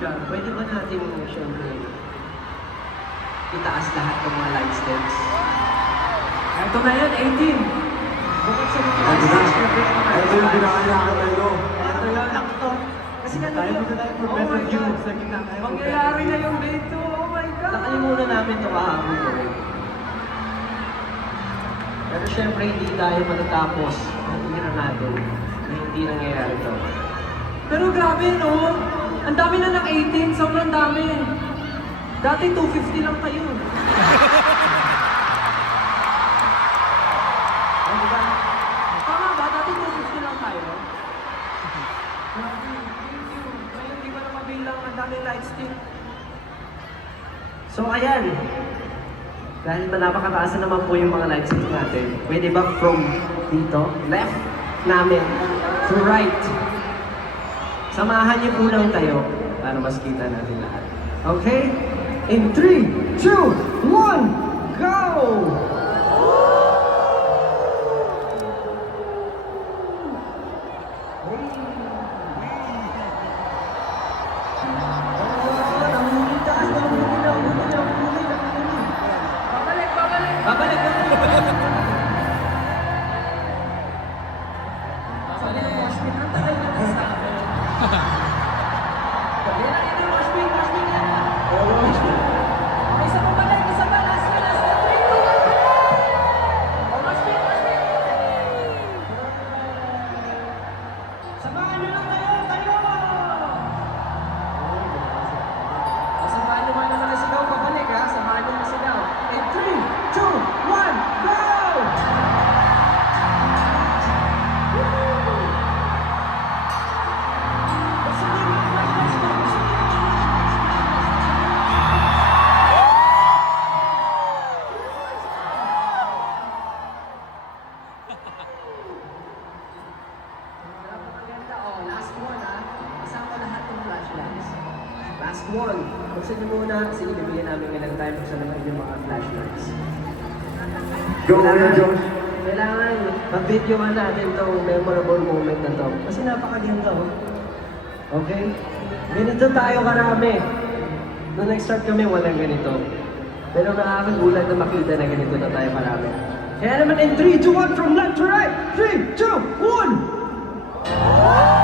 Pwede ba natin, syempre, itaas lahat ng mga light steps? Ito na yan, 18. Bukod sa mga Ito light na. steps, syempre, Ito yung pinakailangan tayo. Ito yun lang to. Kasi nga Tayo yun, mo tayo for Oh better my view. God. Sa gitna tayo. Mangyayari na yung dito. Oh my God. nakalimutan namin ito kahapon ko. Pero syempre, hindi tayo matatapos ang tira natin na hindi nangyayari ito. Pero grabe, no? Ang dami na ng 18. Sobrang dami. Dati 250 lang tayo. Ano ba? Tama ba? Dati 250 lang tayo. Grabe. Thank you. Ngayon, di ko na mabilang. Ang daming light stick. So ayan, dahil napakataas na naman po yung mga light sticks natin, pwede ba from dito, left namin, to right? Samahan niyo po lang tayo para mas kita natin lahat. Okay? In 3, 2, 1, go! Babalik, babalik. Babalik na! Sabi ng washpin, ang tagal na nasa. Yan ang ito, washpin, washpin yan. Okay, isa pa balik, isa pa, last one, last one. 3, 2, 1, balik! Oh, washpin, washpin. Samahan nyo lang kayo, kayo! Samahan nyo naman na sigaw, pabalik ha, samahan nyo na sigaw. In 3, 2, 1, go! Napakaganda. Oh, last one ha. Kasama lahat ng flashlights. Last one. Buksan niyo muna. Sige, bibigyan namin ngayon time buksan naman yung mga flashlights. Go, Kuya Josh. Kailangan mag-videoan natin itong memorable moment na to. Kasi napakaganda oh. Okay? Ganito tayo karami. Nung nag-start kami, walang ganito. Pero nakakagulat na makita na ganito na tayo karami. Kaya naman in 3, 2, 1, from left to right! 3, 2, 1!